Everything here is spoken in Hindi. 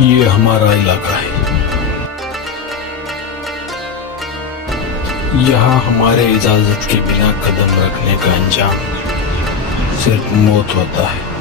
ये हमारा इलाका है। यहाँ हमारे इजाजत के बिना कदम रखने का अंजाम सिर्फ मौत होता है।